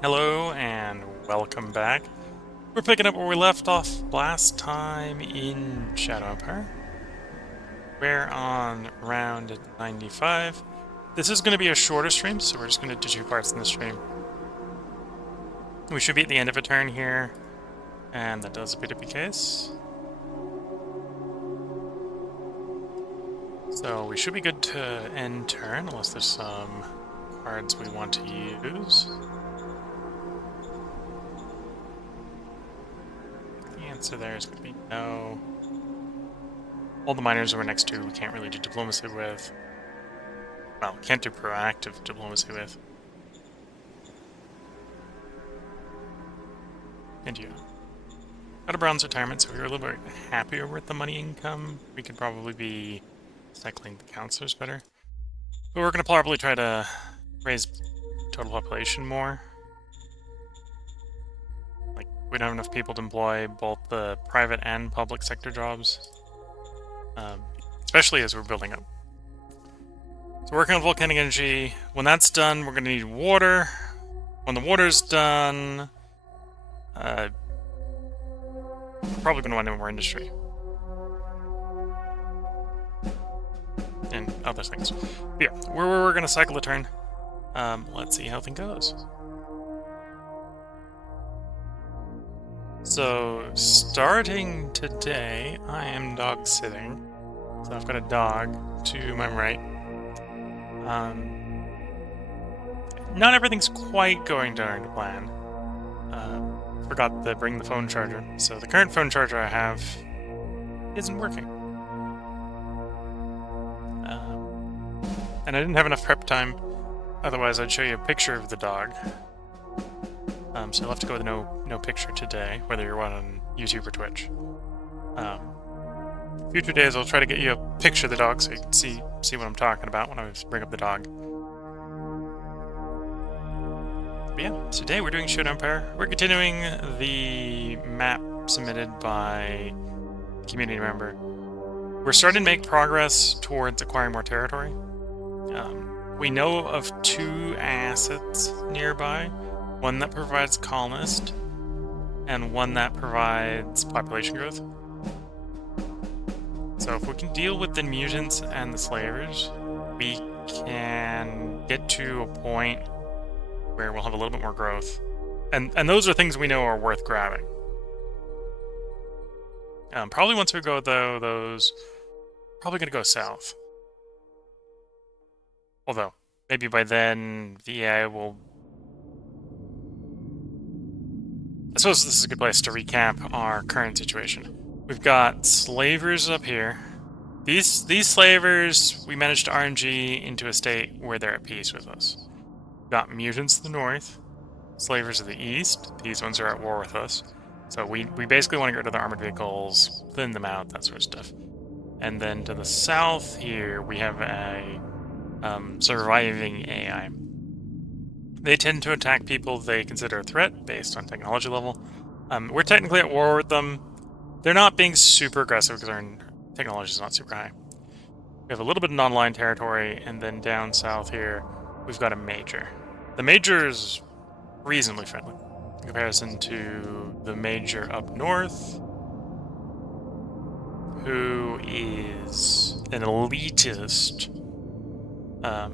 Hello and welcome back. We're picking up where we left off last time in Shadow Empire. We're on round 95. This is going to be a shorter stream, so we're just going to do 2 parts in the stream. We should be at the end of a turn here, and that does appear to be the case. So we should be good to end turn, unless there's some cards we want to use. The answer there is going to be no. All the miners we're next to we can't really do diplomacy with. Well, can't do proactive diplomacy with. And you. Got a bronze retirement, so we were a little bit happier with the money income. We could probably be cycling the counselors better. But we're going to probably try to raise total population more. Like, we don't have enough people to employ both the private and public sector jobs. Especially as we're building up. So working on volcanic energy. When that's done, we're going to need water. When the water's done, we're probably going to want more industry. And other things. But yeah, we're going to cycle a turn. Let's see how things goes. So, starting today, I am dog sitting. So I've got a dog to my right. Not everything's quite going according to plan. Forgot to bring the phone charger. So the current phone charger I have isn't working. And I didn't have enough prep time. Otherwise, I'd show you a picture of the dog. So I'll have to go with no picture today, whether you're on YouTube or Twitch. Future days, I'll try to get you a picture of the dog so you can see what I'm talking about when I bring up the dog. But yeah, today we're doing Shadow Empire. We're continuing the map submitted by a community member. We're starting to make progress towards acquiring more territory. We know of 2 assets nearby. One that provides colonist, and one that provides population growth. So if we can deal with the mutants and the slavers, we can get to a point where we'll have a little bit more growth. And those are things we know are worth grabbing. Probably once we go, though, those probably going to go south. Although, maybe by then, the AI will... I suppose this is a good place to recap our current situation. We've got slavers up here. These slavers, we managed to RNG into a state where they're at peace with us. We've got mutants to the north, slavers to the east. These ones are at war with us. So we basically want to get rid of the armored vehicles, thin them out, that sort of stuff. And then to the south here, we have a surviving AI. They tend to attack people they consider a threat based on technology level. We're technically at war with them. They're not being super aggressive because our technology is not super high. We have a little bit of non-line territory, and then down south here, we've got a major. The major is reasonably friendly in comparison to the major up north, who is an elitist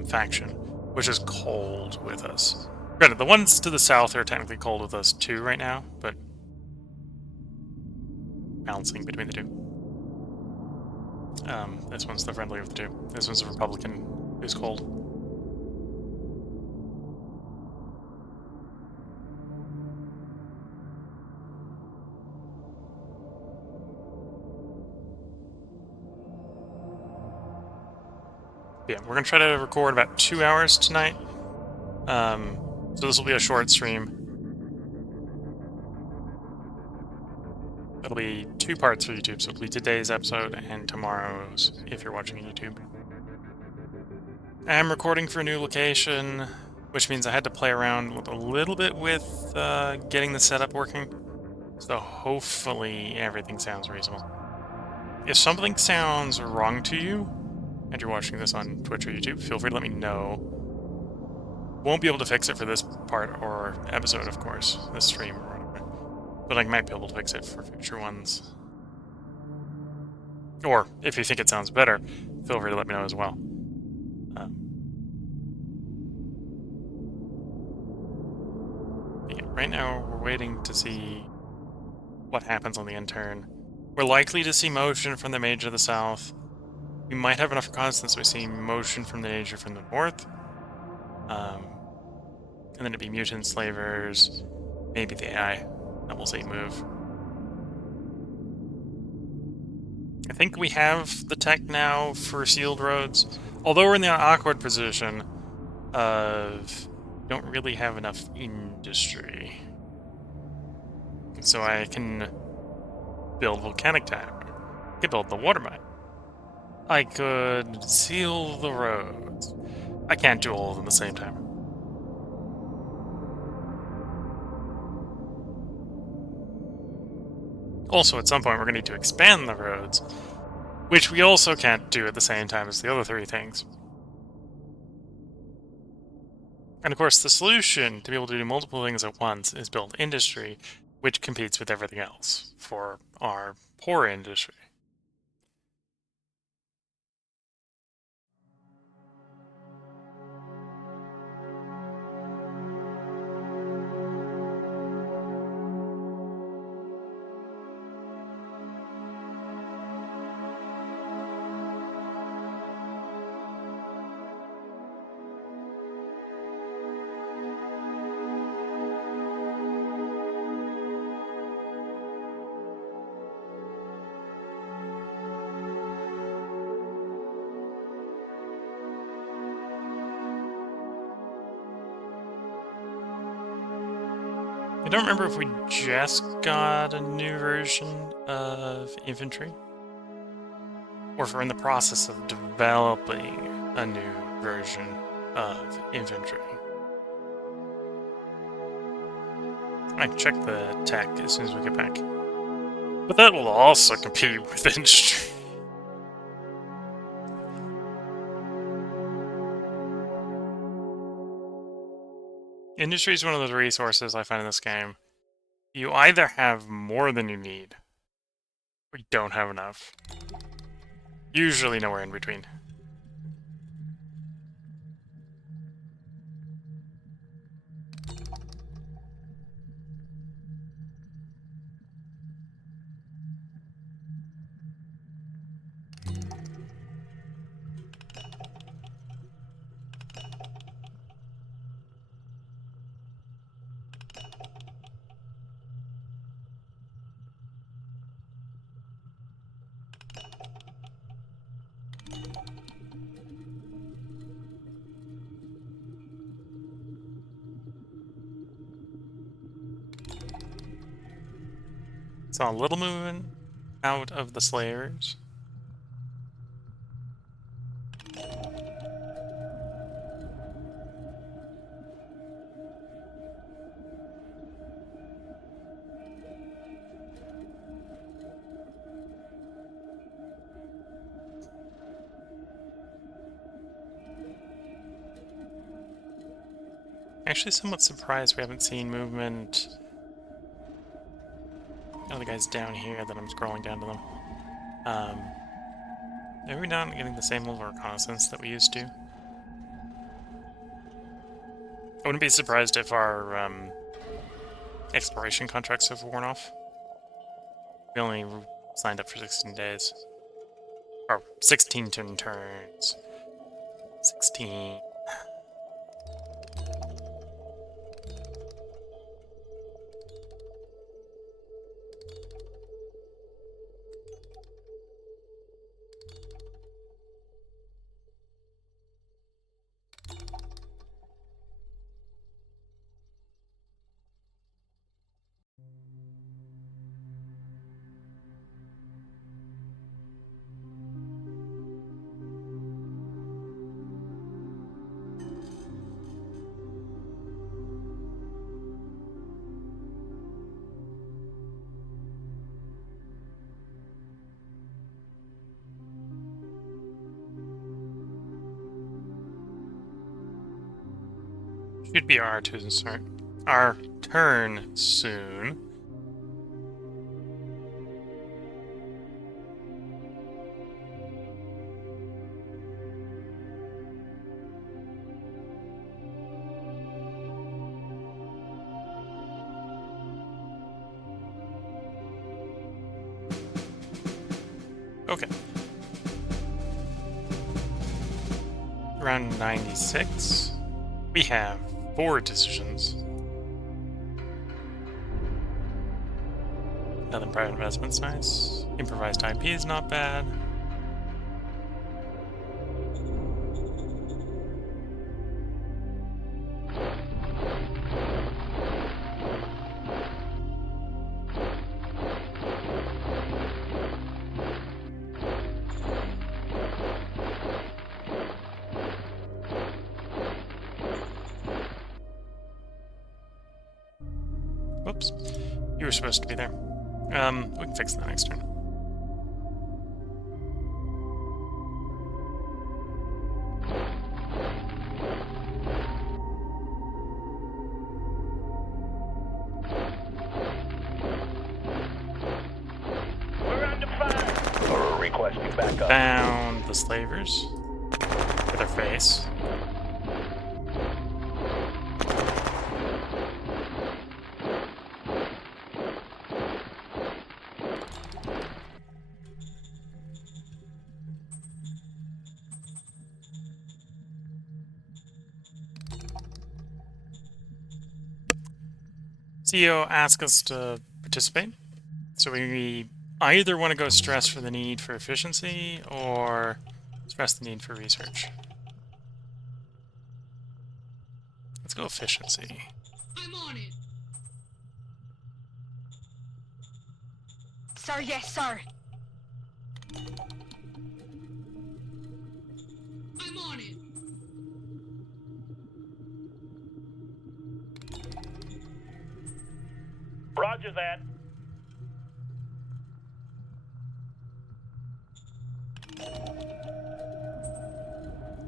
faction, which is cold with us. Granted, the ones to the south are technically cold with us too right now, but balancing between the two. This one's the friendly of the two. This one's a Republican who's cold. Yeah, we're gonna try to record about 2 hours tonight. So this will be a short stream. It'll be 2 parts for YouTube, so it'll be today's episode and tomorrow's if you're watching YouTube. I'm recording for a new location, which means I had to play around with a little bit with getting the setup working. So hopefully everything sounds reasonable. If something sounds wrong to you, and you're watching this on Twitch or YouTube, feel free to let me know. Won't be able to fix it for this part or episode, of course, this stream or whatever. But I might be able to fix it for future ones. Or, if you think it sounds better, feel free to let me know as well. Yeah, right now, we're waiting to see what happens on the intern. We're likely to see motion from the Mage of the South. We might have enough reconnaissance we see motion from the Nature from the North. And then it'd be mutant slavers, maybe the AI that we'll see move. I think we have the tech now for sealed roads, although we're in the awkward position of don't really have enough industry. So I can build volcanic tower. I could build the water mine. I could seal the roads. I can't do all of them at the same time. Also, at some point, we're going to need to expand the roads, which we also can't do at the same time as the other three things. And of course, the solution to be able to do multiple things at once is build industry, which competes with everything else for our poor industry. I don't remember if we just got a new version of infantry, or if we're in the process of developing a new version of infantry. I can check the tech as soon as we get back. But that will also compete with industry. Industry is one of those resources I find in this game. You either have more than you need, or you don't have enough. Usually nowhere in between. Saw a little movement out of the Slayers. Actually, somewhat surprised we haven't seen movement. Oh, the guy's down here that I'm scrolling down to them. Are we not getting the same level of reconnaissance that we used to? I wouldn't be surprised if our exploration contracts have worn off. We only signed up for 16 days. Or 16 turns. 16. Should be our turn soon. Our turn soon. Okay. Around 96. We have 4 decisions. Nothing private investment's nice. Improvised IP is not bad. Whoops. You were supposed to be there. We can fix that next turn. We're under fire. We're requesting backup. Found the slavers. With their face. CEO asked us to participate, so we either want to go stress for the need for efficiency or stress the need for research. Let's go efficiency. I'm on it. Sir, yes, sir. I'm on it. Roger that.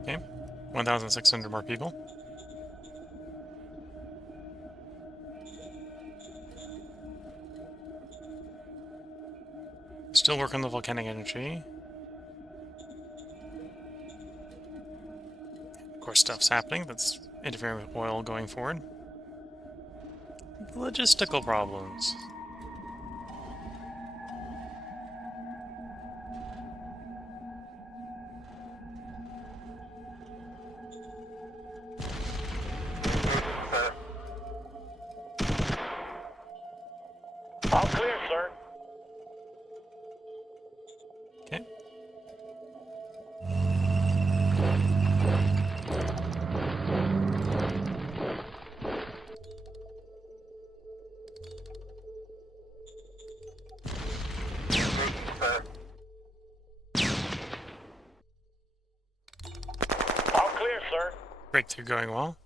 Okay, 1,600 more people. Still work on the volcanic energy. Of course, stuff's happening that's interfering with oil going forward. Logistical problems. All clear, sir. Okay. All clear, sir. Breakthrough going well.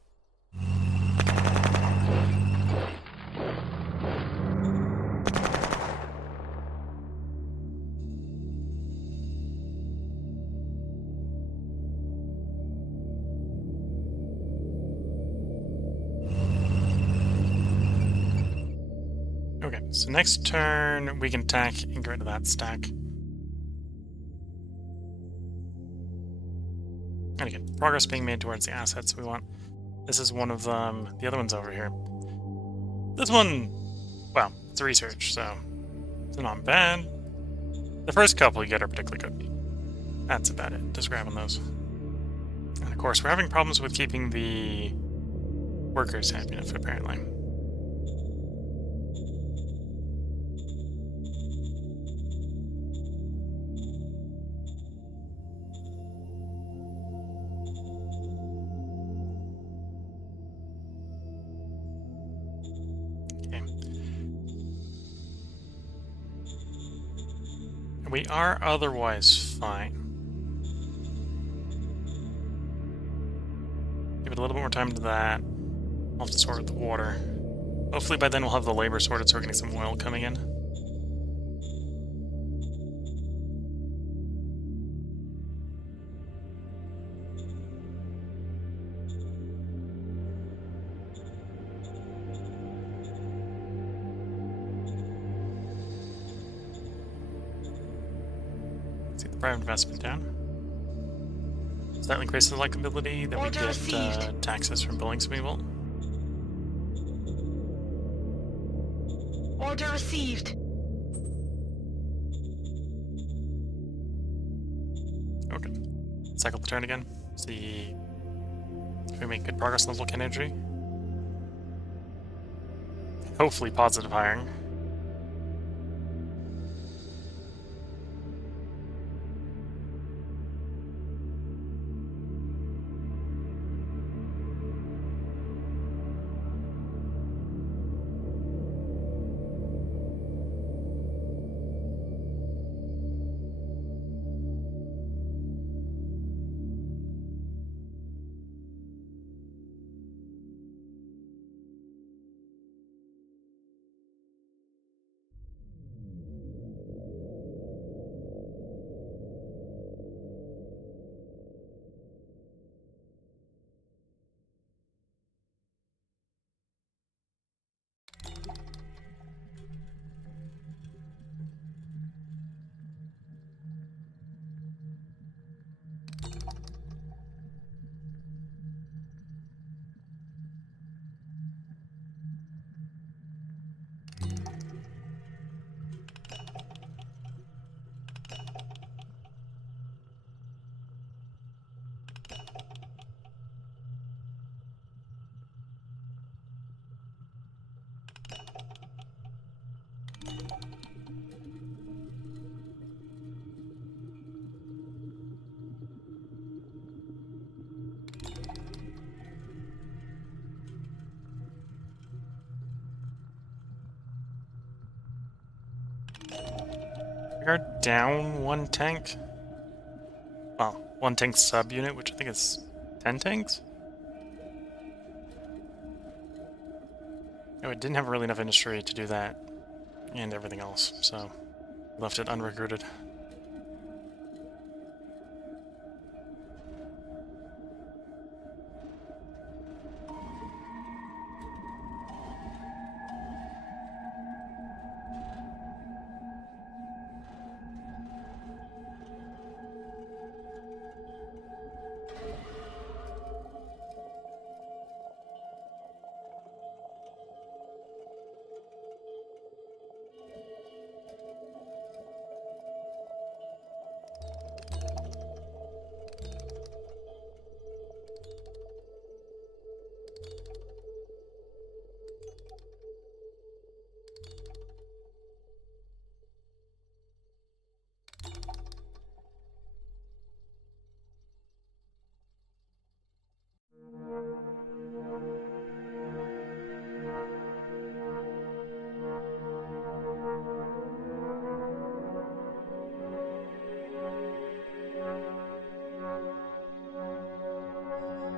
Okay, so next turn we can attack and get rid of that stack. And again, progress being made towards the assets we want. This is one of them. The other one's over here. This one, well, it's research, so it's not bad. The first couple you get are particularly good. That's about it, just grabbing those. And of course, we're having problems with keeping the workers happy enough, apparently. We are otherwise fine. Give it a little bit more time to that. I'll have to sort the water. Hopefully by then we'll have the labor sorted so we're getting some oil coming in. private investment down. Slightly increases the likability that we Order get received. taxes from building some evil. Order received. Okay. Cycle the turn again. See if we make good progress on the volcanic energy. Hopefully positive hiring. We are down one tank. Well, one tank subunit, which I think is 10 tanks? No, it didn't have really enough industry to do that and everything else, so left it unrecruited.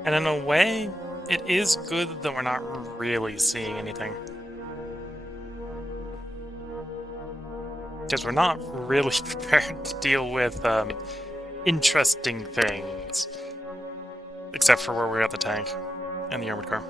And in a way, it is good that we're not really seeing anything. Because we're not really prepared to deal with interesting things. Except for where we got the tank and the armored car.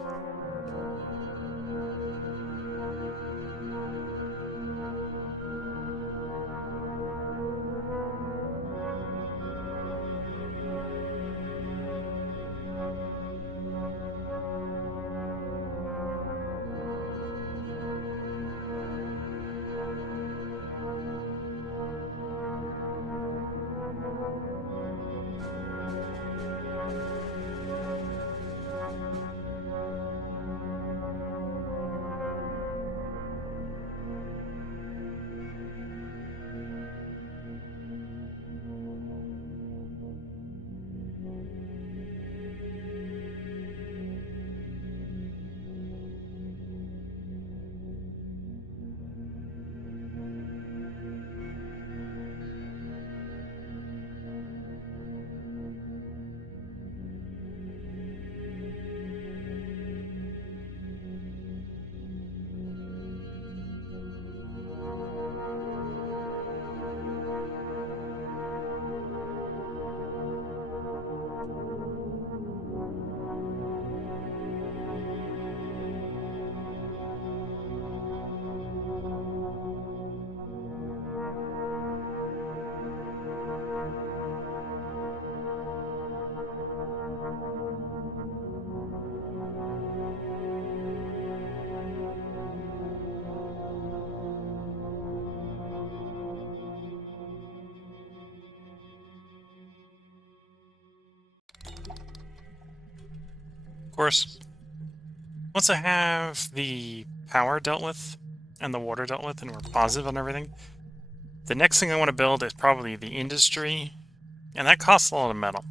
course, once I have the power dealt with and the water dealt with and we're positive on everything, the next thing I want to build is probably the industry, and that costs a lot of metal.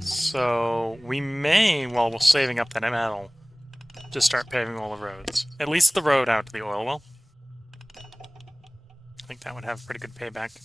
So we may, while we're saving up that metal, just start paving all the roads. At least the road out to the oil well. I think that would have pretty good payback.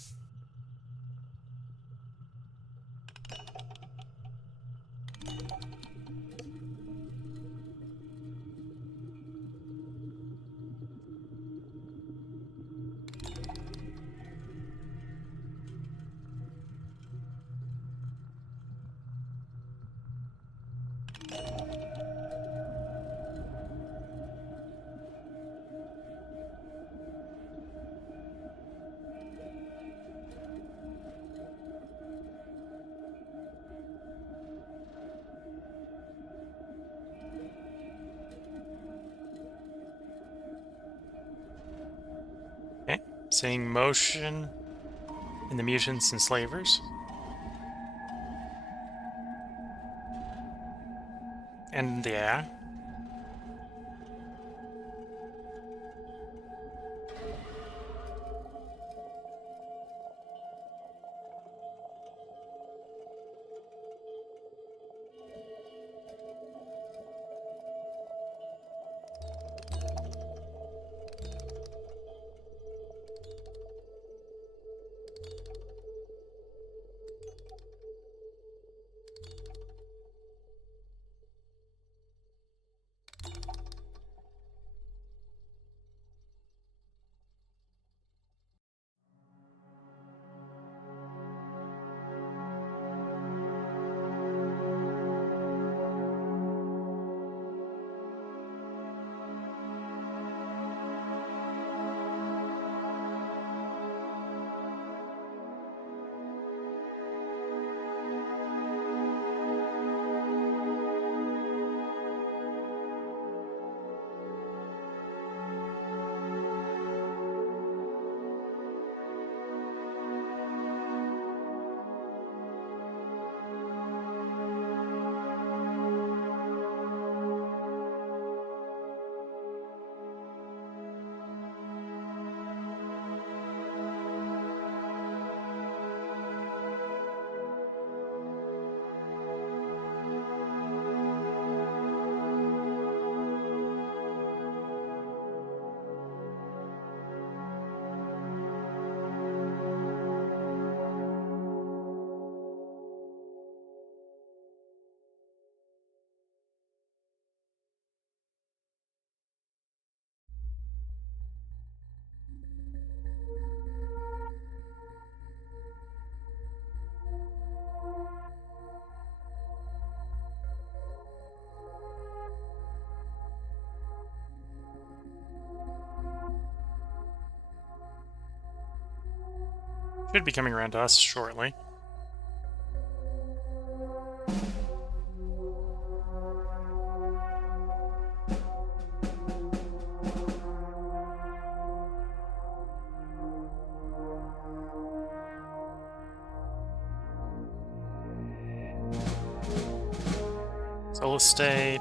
Okay, seeing motion in the mutants and slavers. And the AI. Should be coming around to us shortly. Solar State,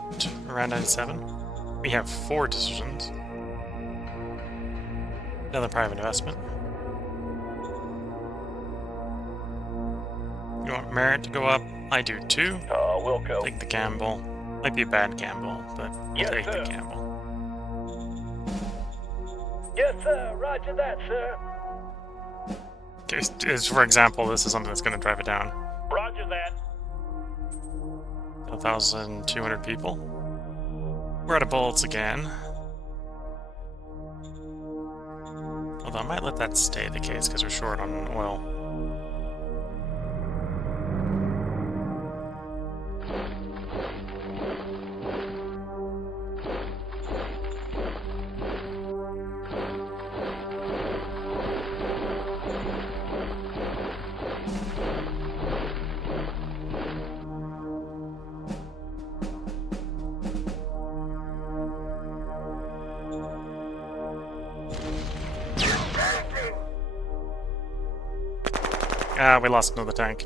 around 97. We have 4 decisions. Another private investment. You want Merit to go up? I do too. Wilco. Take the gamble. Might be a bad gamble, but we'll Yes, take sir. the gamble. Yes, sir. Roger that, sir. For example, this is something that's going to drive it down. Roger that. 1,200 people. We're out of bullets again. Although I might let that stay the case because we're short on oil. Ah, we lost another tank.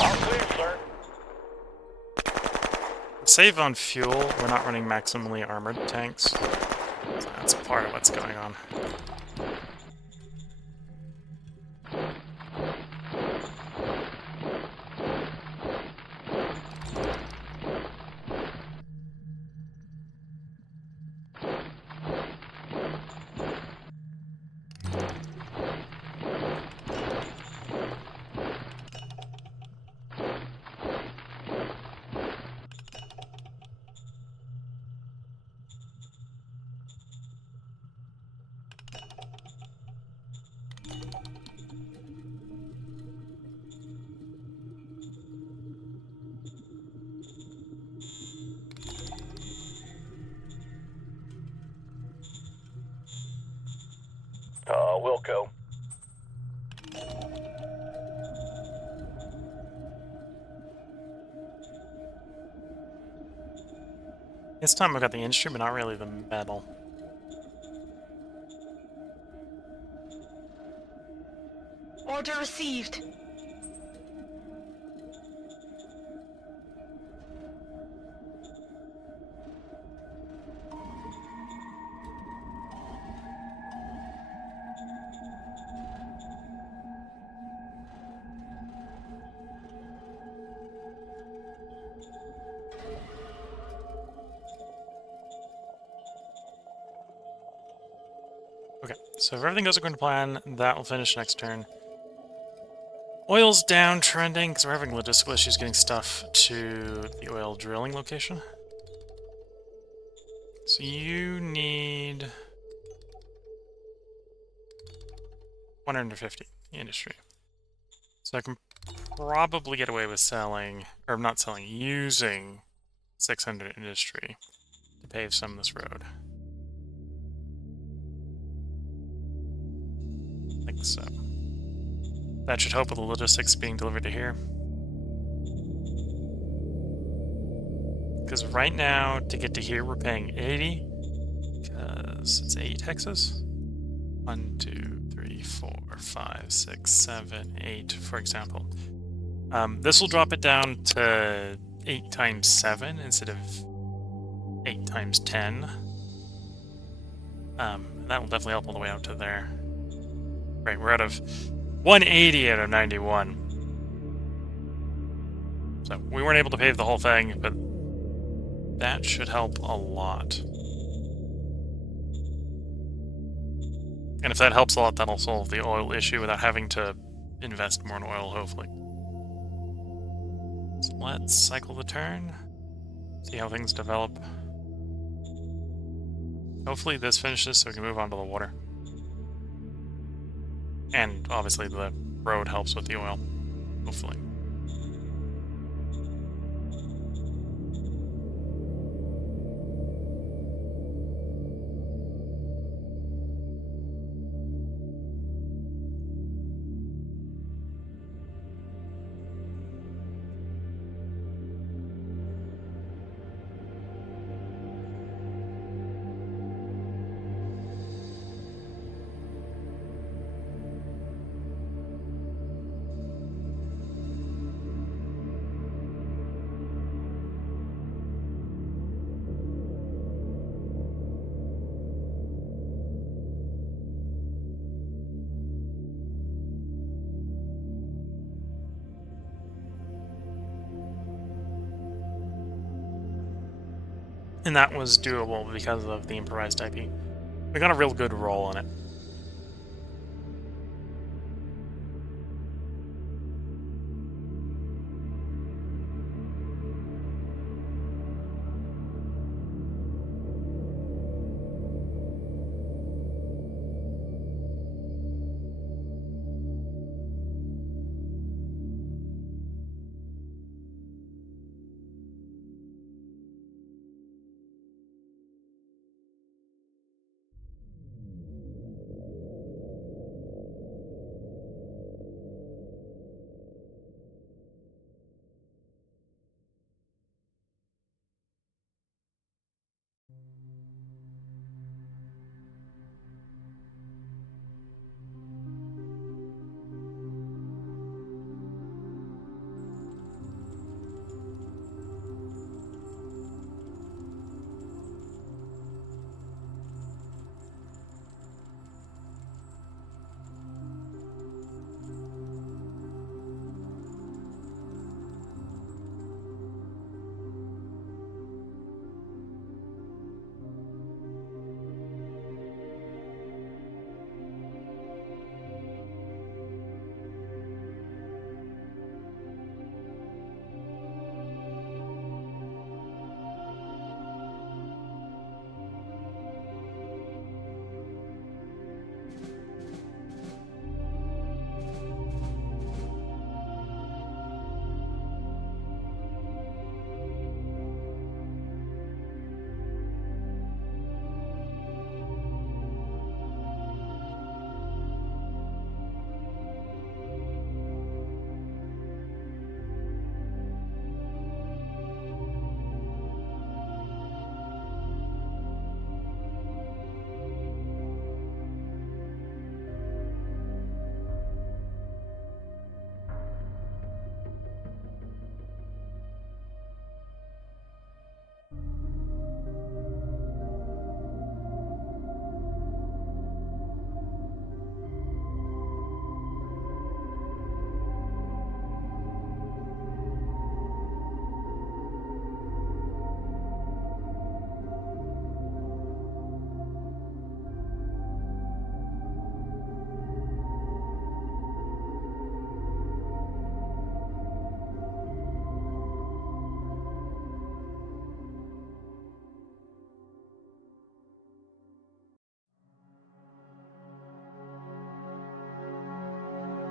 All clear, sir. save on fuel, we're not running maximally armored tanks. So that's part of what's going on. Wilco. This time we got the industry, but not really the metal. Order received. Okay, so if everything goes according to plan, that will finish next turn. Oil's downtrending because we're having logistical issues getting stuff to the oil drilling location. So you need 150 industry. So I can probably get away with selling, or not selling, using 600 industry to pave some of this road. Like so. That should help with the logistics being delivered to here. Because right now, to get to here, we're paying 80. Because it's 8 hexes. 1, 2, 3, 4, 5, 6, 7, 8, for example. This will drop it down to 8 times 7 instead of 8 times 10. That will definitely help all the way out to there. Right, we're out of 180 out of 91. So we weren't able to pave the whole thing, but that should help a lot. And if that helps a lot, that'll solve the oil issue without having to invest more in oil, hopefully. So let's cycle the turn, see how things develop. Hopefully this finishes so we can move on to the water. And obviously the road helps with the oil, hopefully. And that was doable because of the improvised IP. We got a real good roll on it.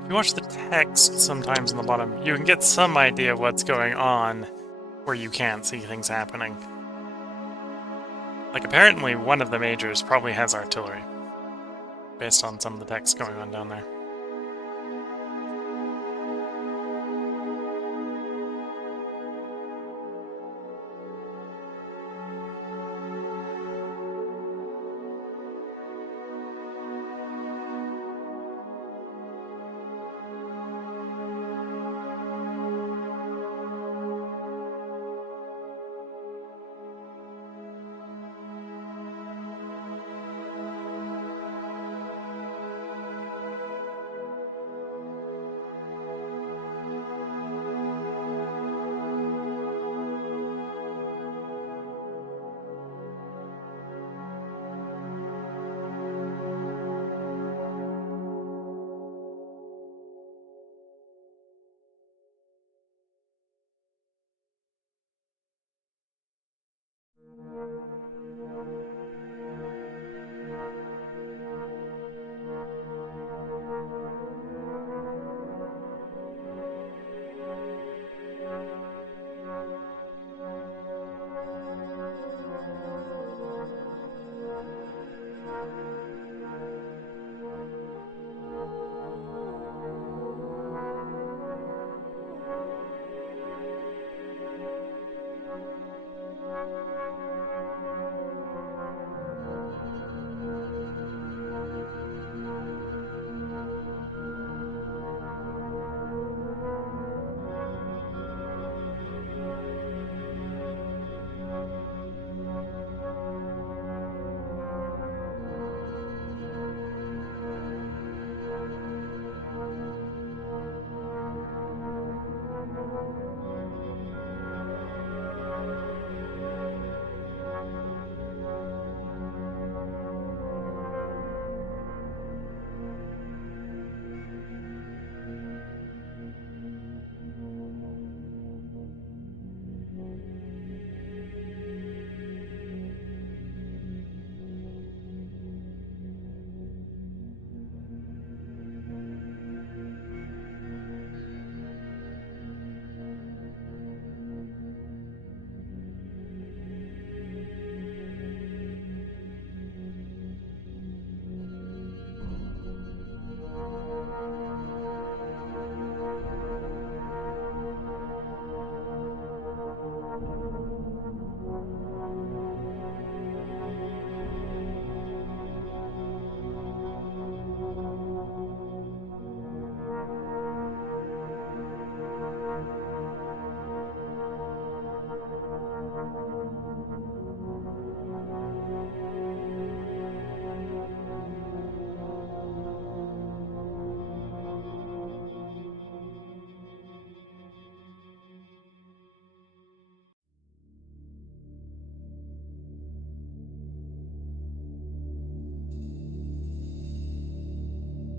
If you watch the text sometimes in the bottom, you can get some idea of what's going on where you can't see things happening. Like, apparently one of the majors probably has artillery, based on some of the text going on down there.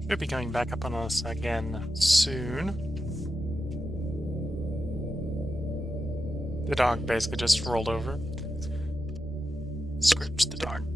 Should be coming back up on us again soon. The dog basically just rolled over. Script the dog.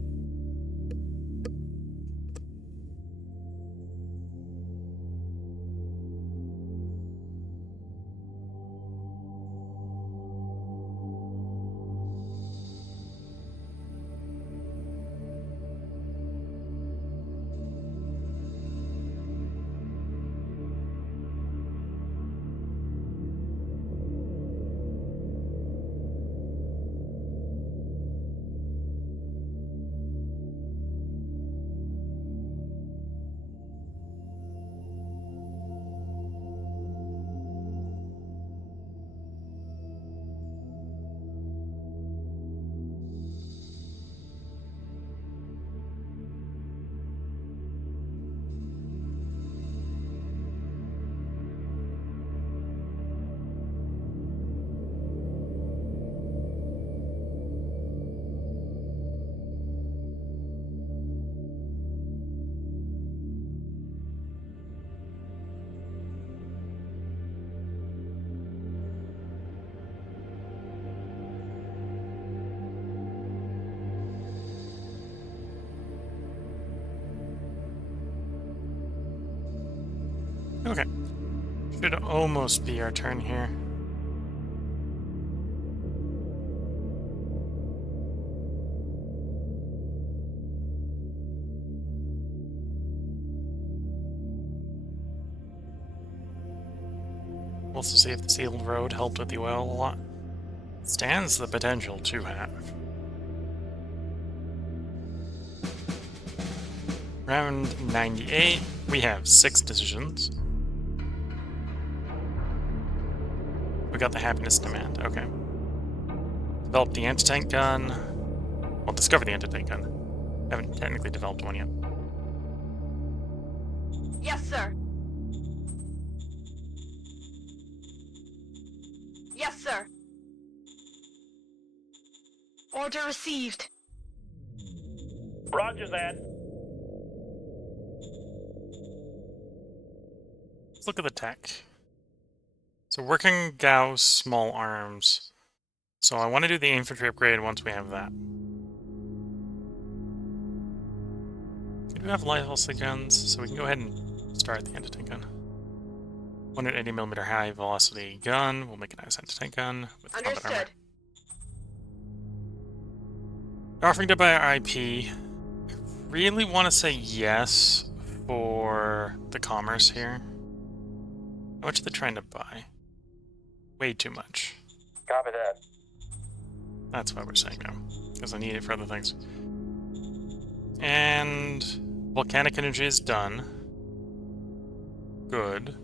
Okay. Should almost be our turn here. We'll also see if the sealed road helped with the oil a lot. Stands the potential to have. Round 98, we have 6 decisions. We got the happiness demand, okay. Develop the anti-tank gun. Well, discover the anti-tank gun. Haven't technically developed one yet. Yes, sir. Yes, sir. Order received. Roger that. Let's look at the tech. So working Gauss, small arms. So I want to do the infantry upgrade once we have that. We do have light velocity guns, so we can go ahead and start the anti-tank gun. 180mm high velocity gun. We'll make a nice anti-tank gun with combat armor. Understood. Offering to buy our IP. I really want to say yes for the commerce here. How much are they trying to buy? Way too much. Copy that. That's why we're saying no, because I need it for other things. And volcanic energy is done. Good.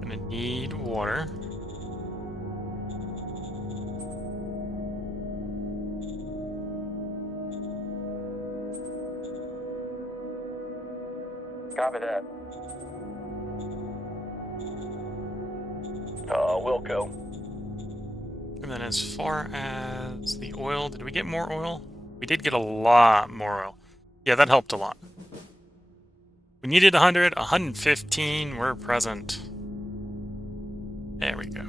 Gonna need water. Copy that. Wilco. And then as far as the oil, did we get more oil? We did get a lot more oil. Yeah, that helped a lot. We needed 100, 115 were present. There we go.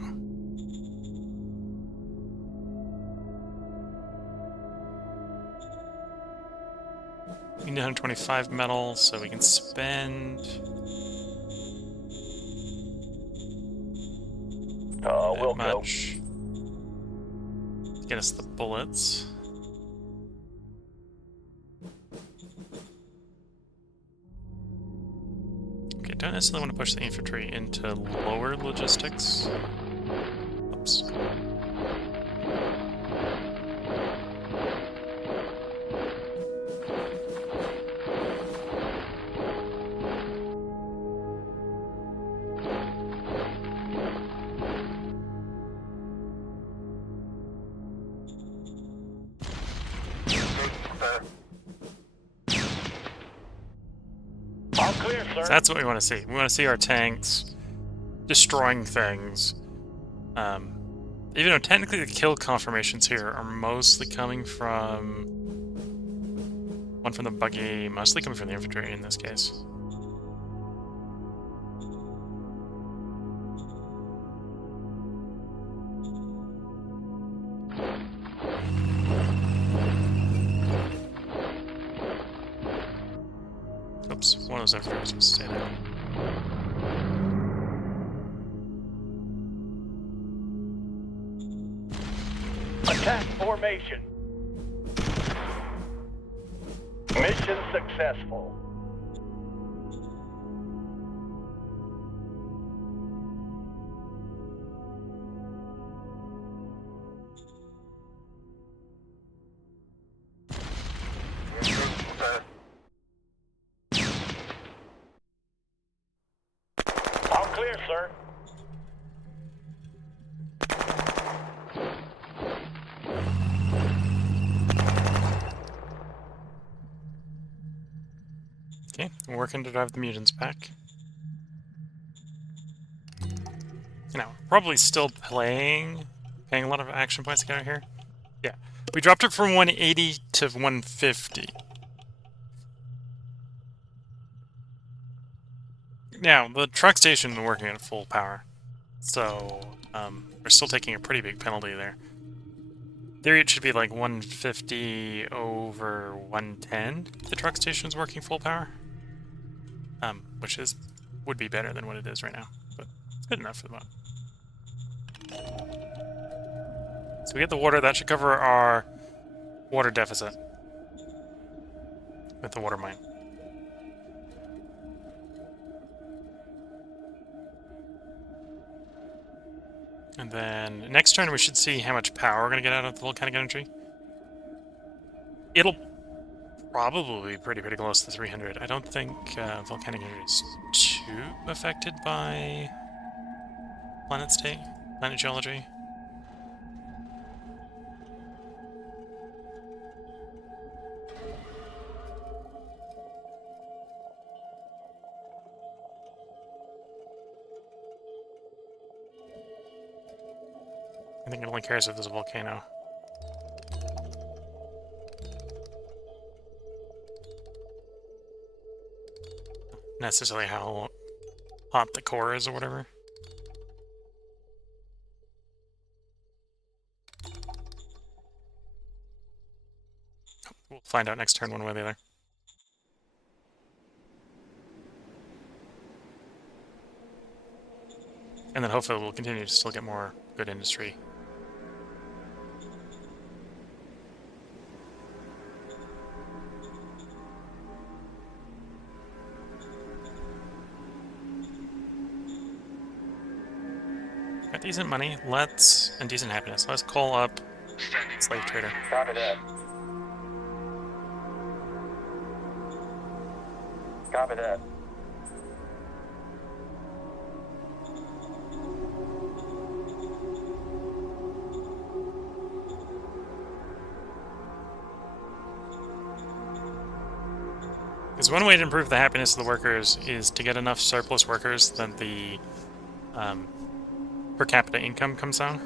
We need 125 metal, so we can spend that Wilco. much to get us the bullets. Okay, don't necessarily want to push the infantry into lower logistics. Oops. All clear, sir. So that's what we want to see. We want to see our tanks destroying things. Even though technically the kill confirmations here are mostly coming from... One from the buggy, mostly coming from the infantry in this case. Oops, one of those infantry was supposed to stay there. Attack formation. Mission successful. All clear, sir. Okay, we're working to drive the mutants back. Now, probably still paying a lot of action points to get out here. Yeah, we dropped it from 180 to 150. Now, the truck station is working at full power, so we're still taking a pretty big penalty there. theory, it should be like 150 over 110 if the truck station's working full power. Which would be better than what it is right now, but it's good enough for the mod. So we get the water. That should cover our water deficit with the water mine. And then next turn we should see how much power we're going to get out of the volcanic energy. It'll probably be pretty close to 300. I don't think volcanic energy is too affected by planet state, planet geology. I think it only cares if there's a volcano. Necessarily how hot the core is or whatever. We'll find out next turn one way or the other. And then hopefully we'll continue to still get more good industry. Got decent money, and decent happiness. Let's call up Slave Trader. Copy that. Copy that. Because one way to improve the happiness of the workers is to get enough surplus workers that the per capita income comes down.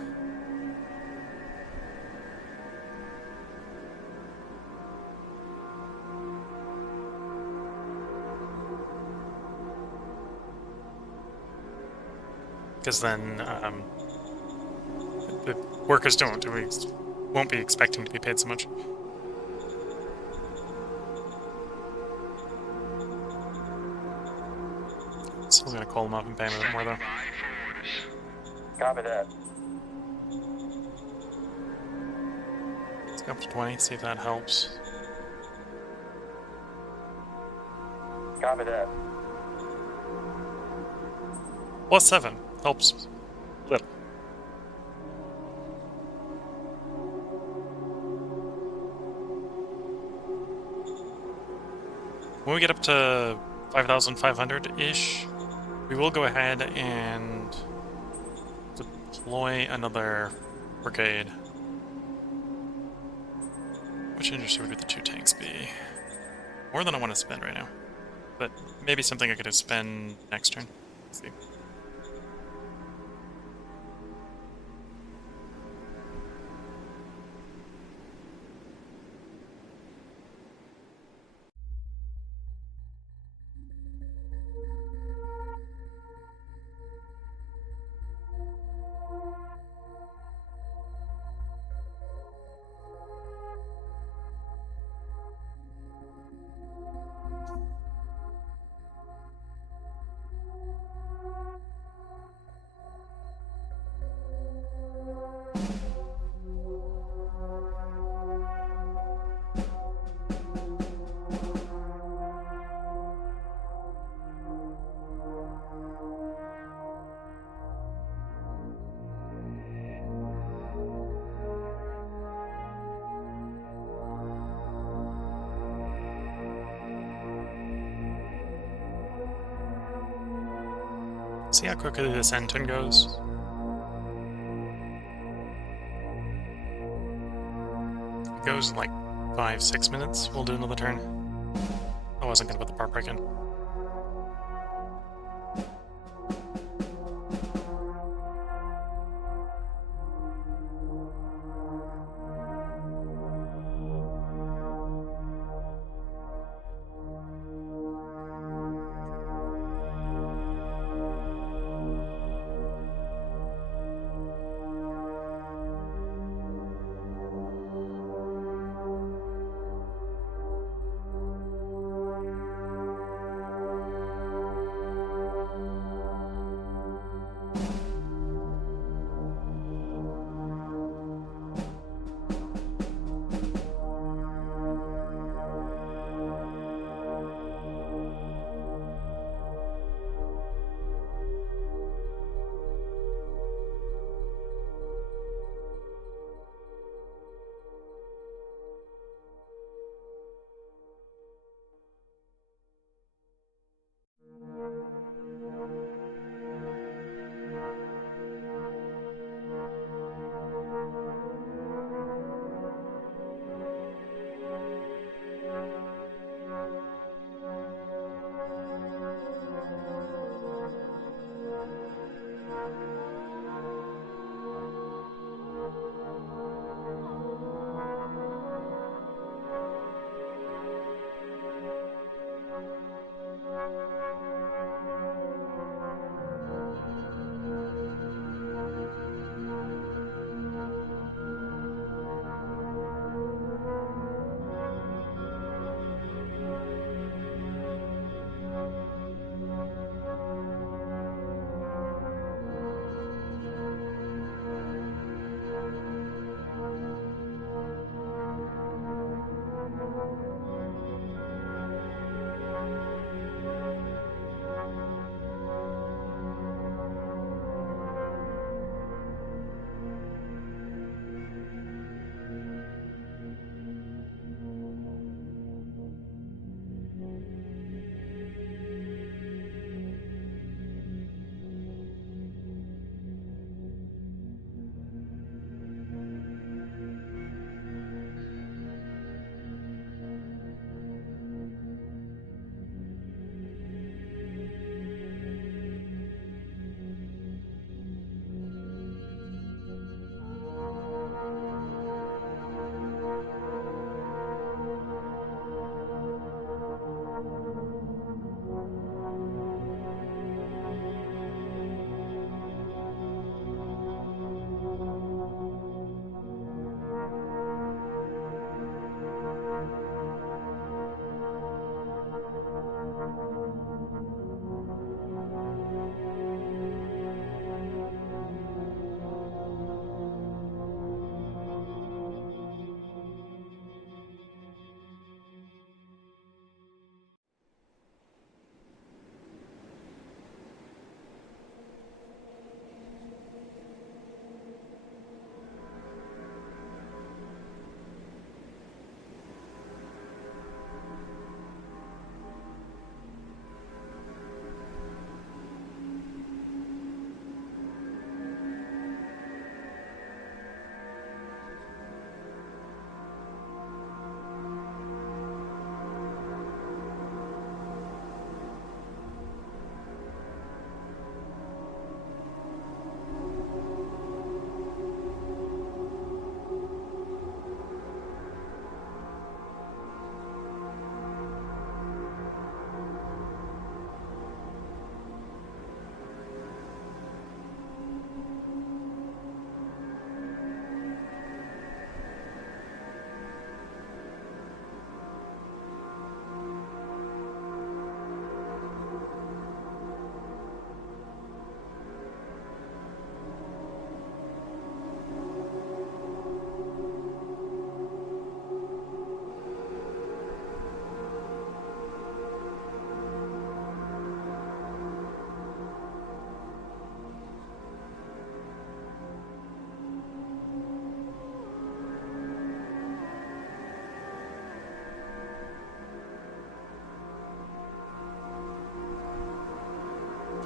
Because then the workers won't be expecting to be paid so much. Still gonna call them up and pay them a bit more though. Copy that. Let's go up to 20, see if that helps. Copy that. Plus 7 helps little. When we get up to 5,500-ish, we will go ahead and deploy another brigade. Which industry would the 2 tanks be? More than I want to spend right now. But maybe something I could spend next turn. Let's see. See how quickly this end turn goes? It goes in like 5-6 minutes. We'll do another turn. I wasn't gonna put the bar break in.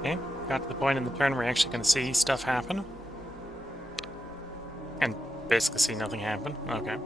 Okay, got to the point in the turn where you're actually going to see stuff happen. And basically see nothing happen. Okay.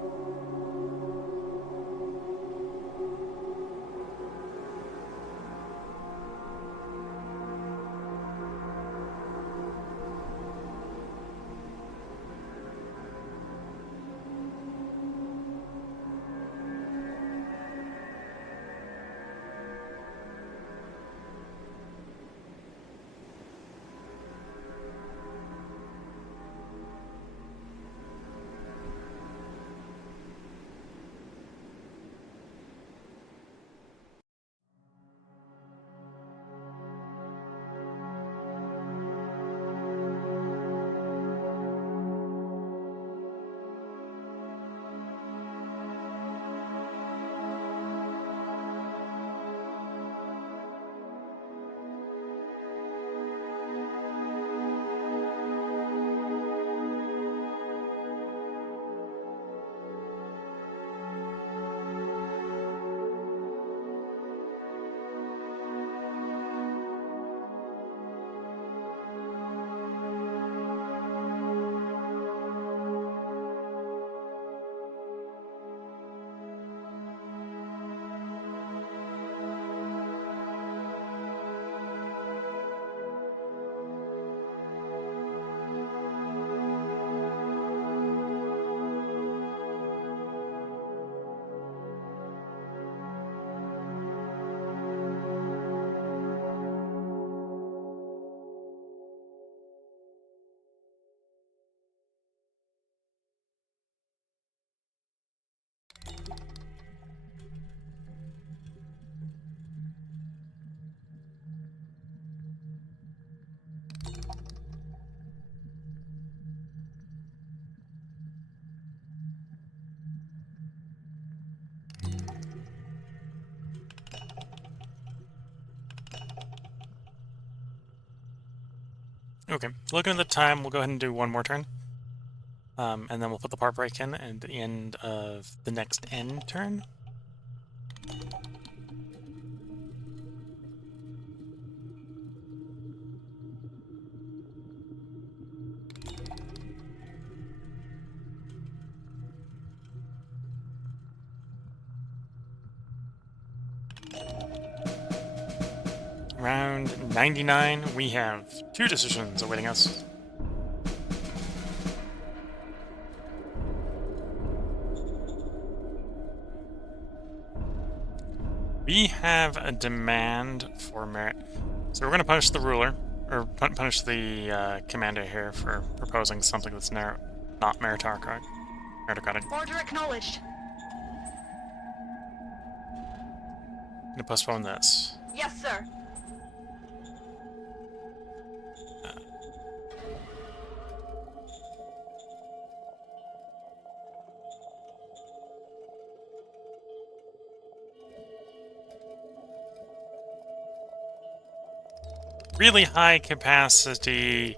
Okay, looking at the time, we'll go ahead and do one more turn. And then we'll put the part break in at the end of the next end turn. Round 99, we have 2 decisions awaiting us. We have a demand for merit. So we're going to punish the ruler, or punish the commander here for proposing something that's not meritocratic. Order acknowledged. To postpone this. Yes, sir. Really high capacity,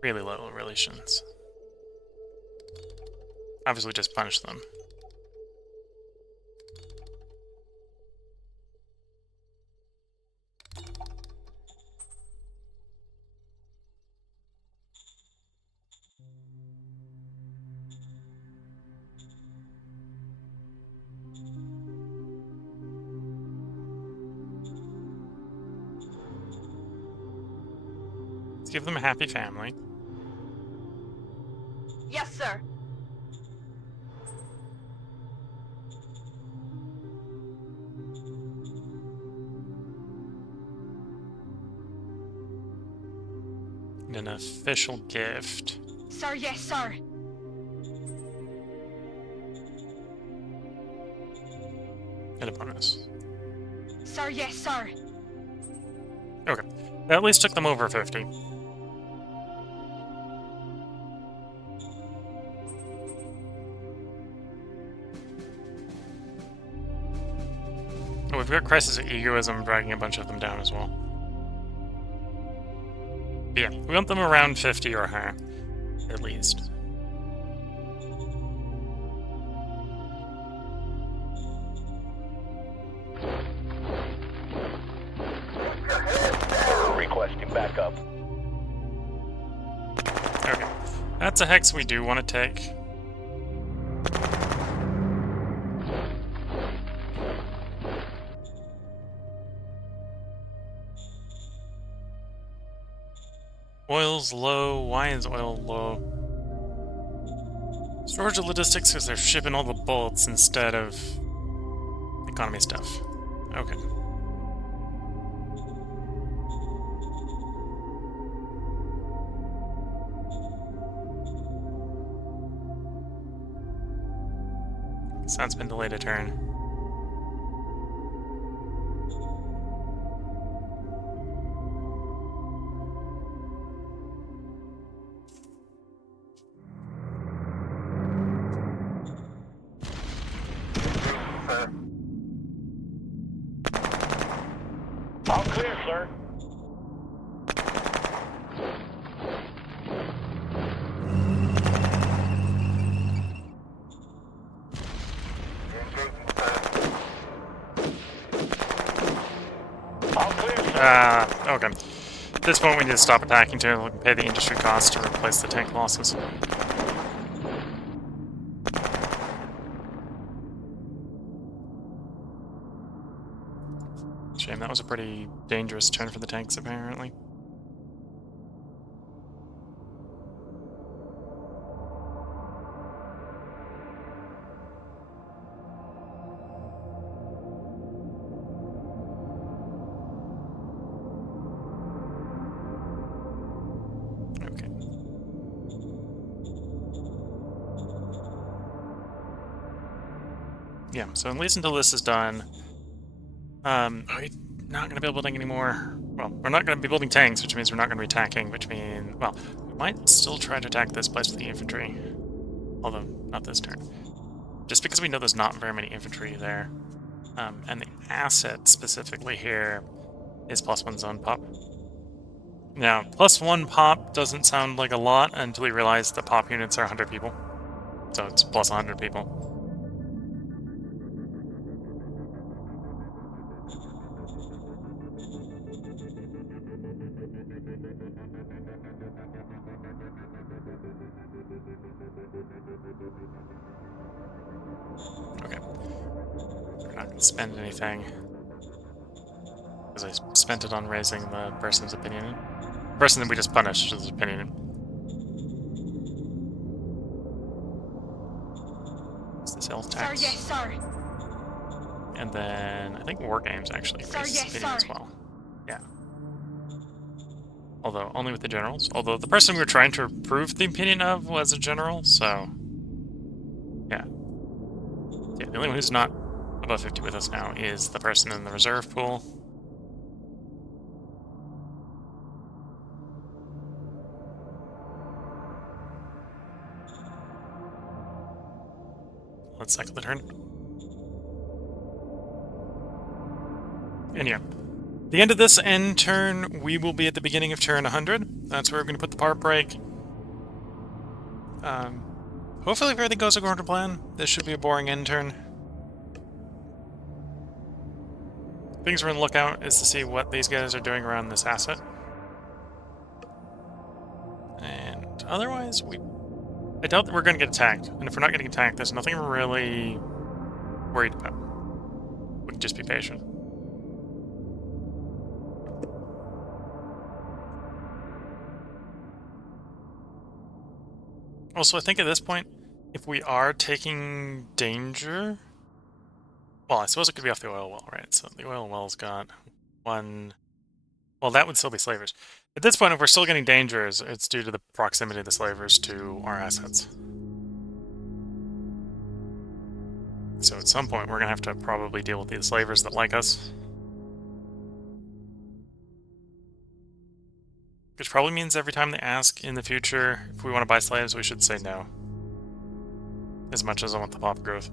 really low relations. Obviously just punish them. Let's give them a happy family. Yes, sir. And an official gift. Sir, yes, sir. And a bonus. Sir, yes, sir. Okay. That at least took them over 50. Oh, we've got Crisis of Egoism dragging a bunch of them down as well. But yeah, we want them around 50 or higher, at least. Requesting backup. That's a hex we do want to take. Oil's low. Why is oil low? Storage and logistics, because they're shipping all the bolts instead of economy stuff. Okay. So that's been delayed a turn. All clear, sir. All clear, sir. Okay. At this point, we need to stop attacking to pay the industry costs to replace the tank losses. Shame, that was a pretty dangerous turn for the tanks, apparently. Okay. Yeah, so at least until this is done, we're not going to be building any more. Well, we're not going to be building tanks, which means we're not going to be attacking, which means, well, we might still try to attack this place with the infantry. Although, not this turn. Just because we know there's not very many infantry there. And the asset specifically here is +1 zone pop. Now, +1 pop doesn't sound like a lot until you realize the pop units are 100 people. So it's plus 100 people. Okay. We're not going to spend anything. Because I spent it on raising the person's opinion. The person that we just punished is opinion. It's the sales tax. Sir, yes, sir. And then I think War Games actually Sir, raises yes, opinion as sir. well. Yeah. Although only with the generals. Although the person we were trying to improve the opinion of was a general, so yeah. Yeah, the only one who's not above 50 with us now is the person in the reserve pool. Let's cycle the turn. And yeah. The end of this end turn, we will be at the beginning of turn 100. That's where we're going to put the part break. Hopefully if everything goes according to plan, this should be a boring end turn. Things we're on the lookout is to see what these guys are doing around this asset. And otherwise, I doubt that we're going to get attacked. And if we're not getting attacked, there's nothing we're really worried about. We can just be patient. Also, I think at this point, if we are taking danger... Well, I suppose it could be off the oil well, right? So the oil well's got one... Well, that would still be slavers. At this point, if we're still getting danger, it's due to the proximity of the slavers to our assets. So at some point, we're going to have to probably deal with the slavers that like us. Which probably means every time they ask in the future if we want to buy slaves, we should say no. As much as I want the pop growth.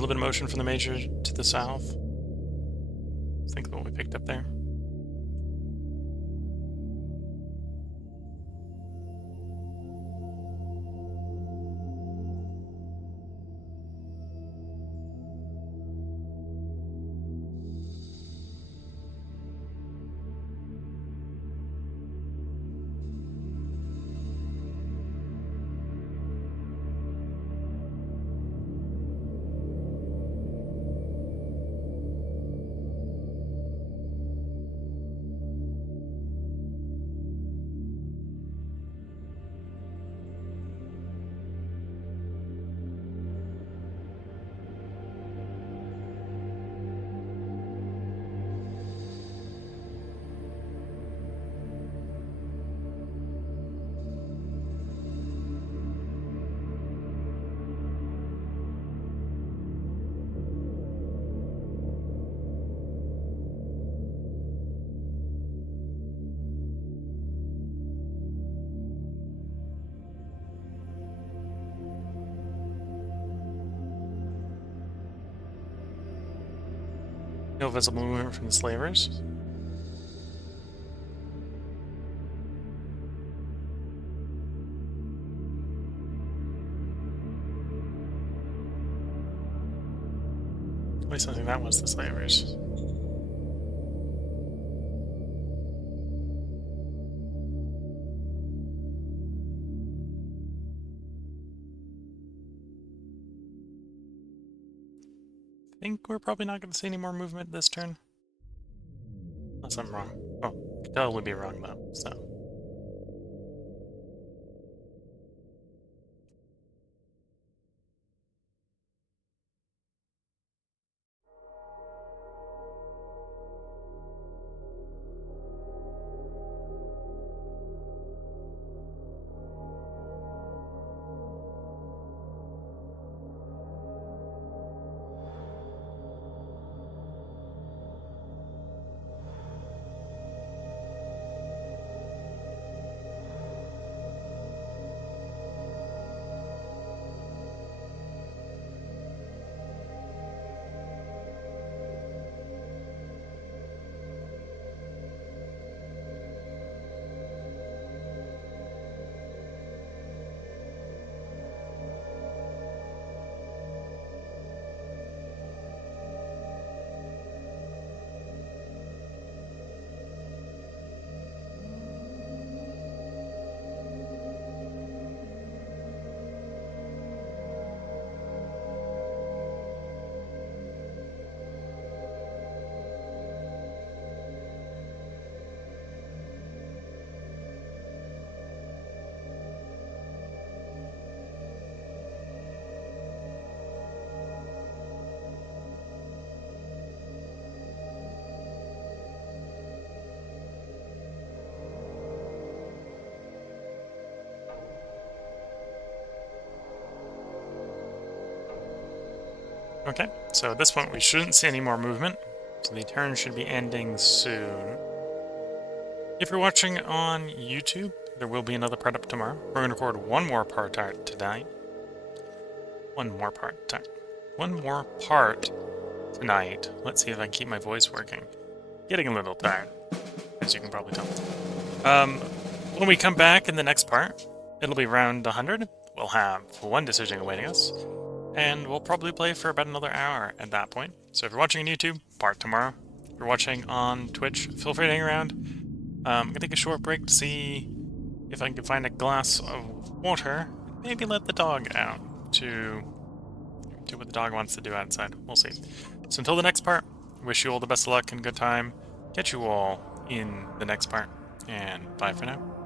little bit of motion from the major to the south. Think of what we picked up there. No visible movement from the slavers. At least I think that was the slavers. I think we're probably not going to see any more movement this turn. Unless I'm wrong. Oh, could totally be wrong though, so. Okay, so at this point we shouldn't see any more movement, so the turn should be ending soon. If you're watching on YouTube, there will be another part up tomorrow. We're going to record one more part tonight. One more part tonight. Let's see if I can keep my voice working. Getting a little tired, as you can probably tell. When we come back in the next part, it'll be round 100. We'll have one decision awaiting us. And we'll probably play for about another hour at that point. So if you're watching on YouTube, part tomorrow. If you're watching on Twitch, feel free to hang around. I'm going to take a short break to see if I can find a glass of water. Maybe let the dog out to do what the dog wants to do outside. We'll see. So until the next part, wish you all the best of luck and good time. Catch you all in the next part. And bye for now.